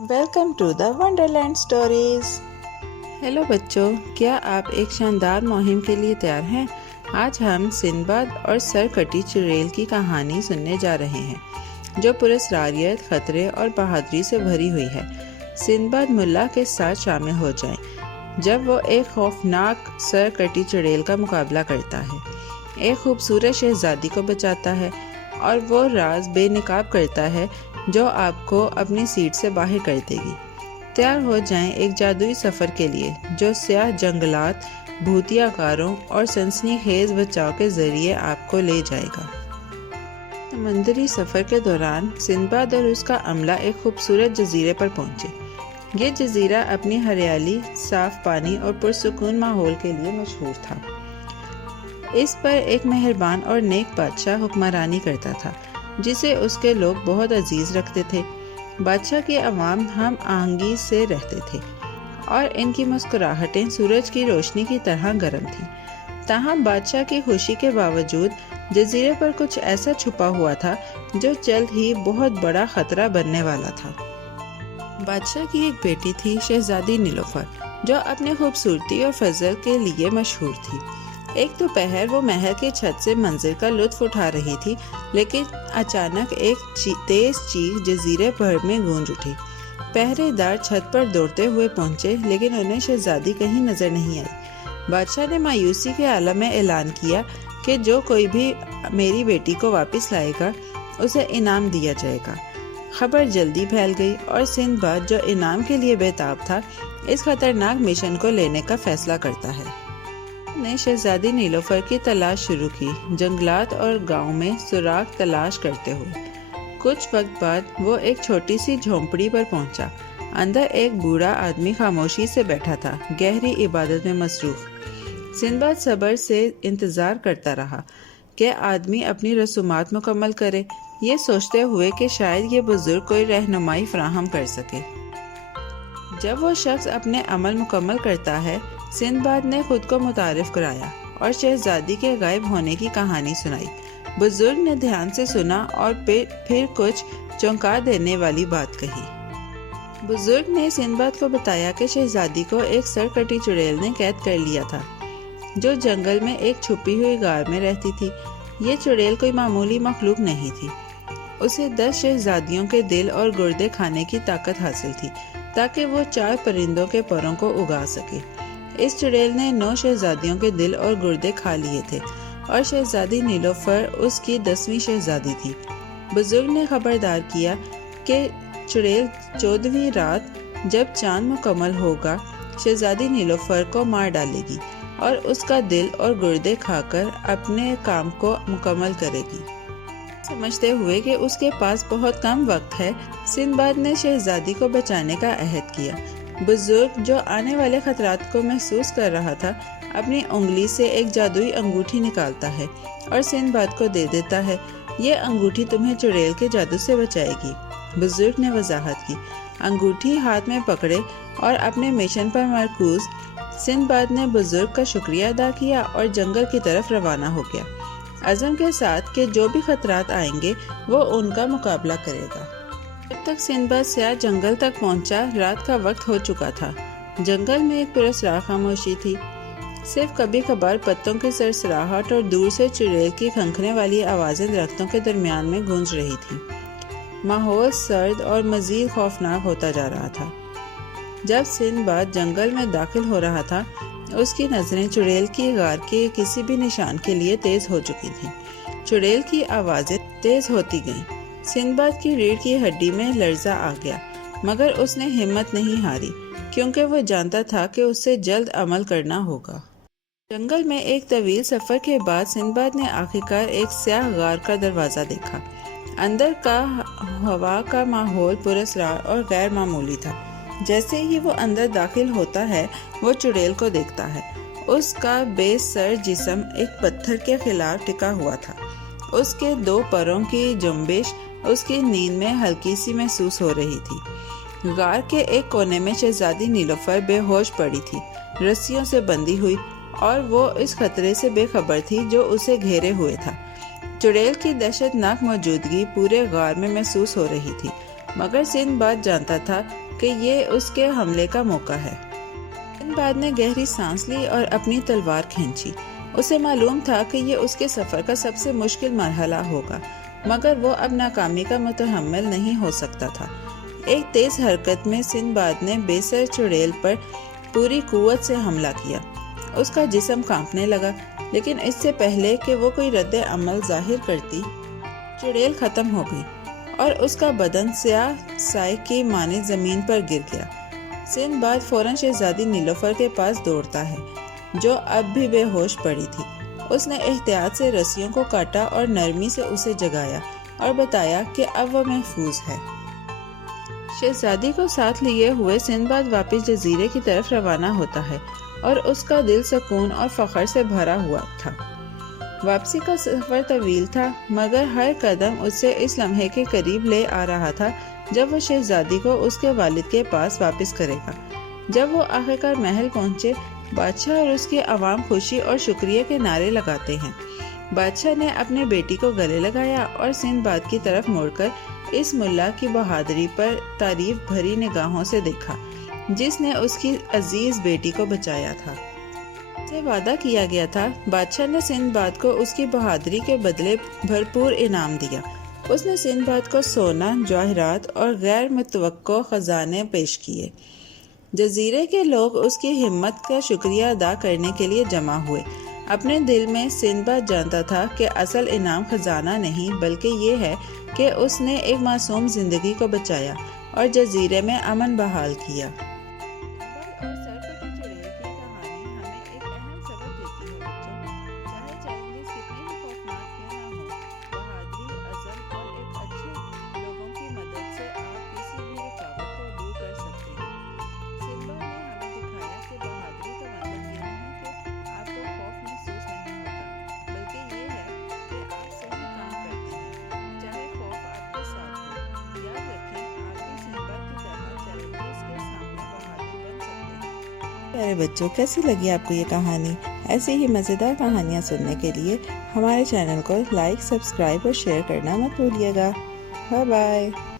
Welcome to the wonderland stories. Hello بچوں، کیا آپ ایک شاندار مہم کے لیے تیار ہیں؟ آج ہم سندباد اور سر کٹی چڑیل کی کہانی سننے جا رہے ہیں جو پراسراریت، خطرے اور بہادری سے بھری ہوئی ہے۔ سندباد ملا کے ساتھ شامل ہو جائیں جب وہ ایک خوفناک سر کٹی چڑیل کا مقابلہ کرتا ہے، ایک خوبصورت شہزادی کو بچاتا ہے اور وہ راز بے نقاب کرتا ہے جو آپ کو اپنی سیٹ سے باہر کر دے گی۔ تیار ہو جائیں ایک جادوئی سفر کے لیے جو سیاہ جنگلات، بھوتیا غاروں اور سنسنی خیز بچاؤ کے ذریعے آپ کو لے جائے گا۔ سمندری سفر کے دوران سندباد اور اس کا عملہ ایک خوبصورت جزیرے پر پہنچے۔ یہ جزیرہ اپنی ہریالی، صاف پانی اور پرسکون ماحول کے لیے مشہور تھا۔ اس پر ایک مہربان اور نیک بادشاہ حکمرانی کرتا تھا جسے اس کے لوگ بہت عزیز رکھتے تھے۔ بادشاہ کے عوام ہم آہنگی سے رہتے تھے اور ان کی مسکراہٹیں سورج کی روشنی کی طرح گرم تھیں۔ تاہم بادشاہ کی خوشی کے باوجود جزیرے پر کچھ ایسا چھپا ہوا تھا جو جلد ہی بہت بڑا خطرہ بننے والا تھا۔ بادشاہ کی ایک بیٹی تھی، شہزادی نیلوفر، جو اپنے خوبصورتی اور فضل کے لیے مشہور تھی۔ ایک دوپہر وہ محل کی چھت سے منظر کا لطف اٹھا رہی تھی، لیکن اچانک ایک تیز چیخ جزیرے بھر میں گونج اٹھی۔ پہرے دار چھت پر دوڑتے ہوئے پہنچے، لیکن انہیں شہزادی کہیں نظر نہیں آئی۔ بادشاہ نے مایوسی کے عالم میں اعلان کیا کہ جو کوئی بھی میری بیٹی کو واپس لائے گا اسے انعام دیا جائے گا۔ خبر جلدی پھیل گئی اور سندباد جو انعام کے لیے بےتاب تھا، اس خطرناک مشن کو لینے کا فیصلہ کرتا ہے۔ نے شہزادی نیلوفر کی تلاش شروع کی، جنگلات اور گاؤں میں سراغ تلاش کرتے ہوئے۔ کچھ وقت بعد وہ ایک چھوٹی سی جھونپڑی پر پہنچا۔ اندر ایک بوڑھا آدمی خاموشی سے بیٹھا تھا، گہری عبادت میں مصروف۔ سندباد صبر سے انتظار کرتا رہا کہ آدمی اپنی رسومات مکمل کرے، یہ سوچتے ہوئے کہ شاید یہ بزرگ کوئی رہنمائی فراہم کر سکے۔ جب وہ شخص اپنے عمل مکمل کرتا ہے، سندباد نے خود کو متعارف کرایا اور شہزادی کے غائب ہونے کی کہانی سنائی۔ بزرگ نے دھیان سے سنا اور پھر کچھ چونکا دینے والی بات کہی۔ بزرگ نے سندباد کو بتایا کہ شہزادی کو ایک سر کٹی چڑیل نے قید کر لیا تھا جو جنگل میں ایک چھپی ہوئی غار میں رہتی تھی۔ یہ چڑیل کوئی معمولی مخلوق نہیں تھی، اسے 10 شہزادیوں کے دل اور گردے کھانے کی طاقت حاصل تھی تاکہ وہ 4 پرندوں کے پروں کو اگا سکے۔ اس چڑیل نے 9 شہزادیوں کے دل اور گردے کھا لیے تھے اور شہزادی نیلوفر اس کی 10ویں شہزادی تھی۔ بزرگ نے خبردار کیا کہ چڑیل 14ویں رات جب چاند مکمل ہوگا شہزادی نیلوفر کو مار ڈالے گی اور اس کا دل اور گردے کھا کر اپنے کام کو مکمل کرے گی۔ سمجھتے ہوئے کہ اس کے پاس بہت کم وقت ہے، سندباد نے شہزادی کو بچانے کا عہد کیا۔ بزرگ جو آنے والے خطرات کو محسوس کر رہا تھا، اپنی انگلی سے ایک جادوئی انگوٹھی نکالتا ہے اور سندباد کو دے دیتا ہے۔ یہ انگوٹھی تمہیں چڑیل کے جادو سے بچائے گی، بزرگ نے وضاحت کی۔ انگوٹھی ہاتھ میں پکڑے اور اپنے مشن پر مرکوز، سندباد نے بزرگ کا شکریہ ادا کیا اور جنگل کی طرف روانہ ہو گیا، عزم کے ساتھ کہ جو بھی خطرات آئیں گے وہ ان کا مقابلہ کرے گا۔ جب تک سندباد سیاہ جنگل تک پہنچا، رات کا وقت ہو چکا تھا۔ جنگل میں ایک پراسرار خاموشی تھی، صرف کبھی کبھار پتوں کی سرسراہٹ اور دور سے چڑیل کی کھنکنے والی آوازیں درختوں کے درمیان میں گونج رہی تھیں۔ ماحول سرد اور مزید خوفناک ہوتا جا رہا تھا۔ جب سندباد جنگل میں داخل ہو رہا تھا، اس کی نظریں چڑیل کی غار کے کسی بھی نشان کے لیے تیز ہو چکی تھیں۔ چڑیل کی آوازیں تیز ہوتی گئیں۔ سندباد کی ریڑھ کی ہڈی میں لرزہ آ گیا، مگر اس نے ہمت نہیں ہاری کیونکہ وہ جانتا تھا کہ اس سے جلد عمل کرنا ہوگا۔ جنگل میں ایک طویل سفر کے بعد سندباد نے آخرکار ایک سیاہ غار کا دروازہ دیکھا۔ اندر کا ہوا کا ماحول پراسرار اور غیر معمولی تھا۔ جیسے ہی وہ اندر داخل ہوتا ہے، وہ چڑیل کو دیکھتا ہے۔ اس کا بے سر جسم ایک پتھر کے خلاف ٹکا ہوا تھا، اس کے 2 پروں کی جنبش اس کی نیند میں ہلکی سی محسوس ہو رہی تھی۔ غار کے ایک کونے میں شہزادی نیلوفر بے ہوش پڑی تھی، رسیوں سے بندھی ہوئی، اور وہ اس خطرے سے بے خبر تھی جو اسے گھیرے ہوئے تھا۔ چڑیل کی دہشت ناک موجودگی پورے غار میں محسوس ہو رہی تھی، مگر سندباد جانتا تھا کہ یہ اس کے حملے کا موقع ہے۔ سندباد نے گہری سانس لی اور اپنی تلوار کھینچی۔ اسے معلوم تھا کہ یہ اس کے سفر کا سب سے مشکل مرحلہ ہوگا، مگر وہ اب ناکامی کا متحمل نہیں ہو سکتا تھا۔ ایک تیز حرکت میں سندباد نے بے سر چڑیل پر پوری قوت سے حملہ کیا۔ اس کا جسم کانپنے لگا، لیکن اس سے پہلے کہ وہ کوئی رد عمل ظاہر کرتی، چڑیل ختم ہو گئی اور اس کا بدن سیاہ سائے کی مانند زمین پر گر گیا۔ سندباد فوراً شہزادی نیلوفر کے پاس دوڑتا ہے، جو اب بھی بے ہوش پڑی تھی۔ اس نے احتیاط سے رسیوں کو کاٹا اور نرمی سے اسے جگایا اور بتایا کہ اب وہ محفوظ ہے۔ شہزادی کو ساتھ لیے ہوئے سندباد واپس جزیرے کی طرف روانہ ہوتا ہے اور اس کا دل سکون اور فخر سے بھرا ہوا تھا۔ واپسی کا سفر طویل تھا، مگر ہر قدم اسے اس لمحے کے قریب لے آ رہا تھا جب وہ شہزادی کو اس کے والد کے پاس واپس کرے گا۔ جب وہ آخرکار محل پہنچے، بادشاہ اور اس کے عوام خوشی اور شکریہ کے نعرے لگاتے ہیں۔ بادشاہ نے اپنے بیٹی کو گلے لگایا اور سندباد کی طرف مڑ کر اس ملا کی بہادری پر تعریف بھری نگاہوں سے دیکھا، جس نے اس کی عزیز بیٹی کو بچایا تھا۔ سے وعدہ کیا گیا تھا، بادشاہ نے سندباد کو اس کی بہادری کے بدلے بھرپور انعام دیا۔ اس نے سندباد کو سونا، جواہرات اور غیر متوقع خزانے پیش کیے۔ جزیرے کے لوگ اس کی ہمت کا شکریہ ادا کرنے کے لیے جمع ہوئے۔ اپنے دل میں سندباد جانتا تھا کہ اصل انعام خزانہ نہیں، بلکہ یہ ہے کہ اس نے ایک معصوم زندگی کو بچایا اور جزیرے میں امن بحال کیا۔ پیارے بچوں، کیسی لگی آپ کو یہ کہانی؟ ایسی ہی مزیدار کہانیاں سننے کے لیے ہمارے چینل کو لائک، سبسکرائب اور شیئر کرنا مت بھولیے گا۔ Bye bye.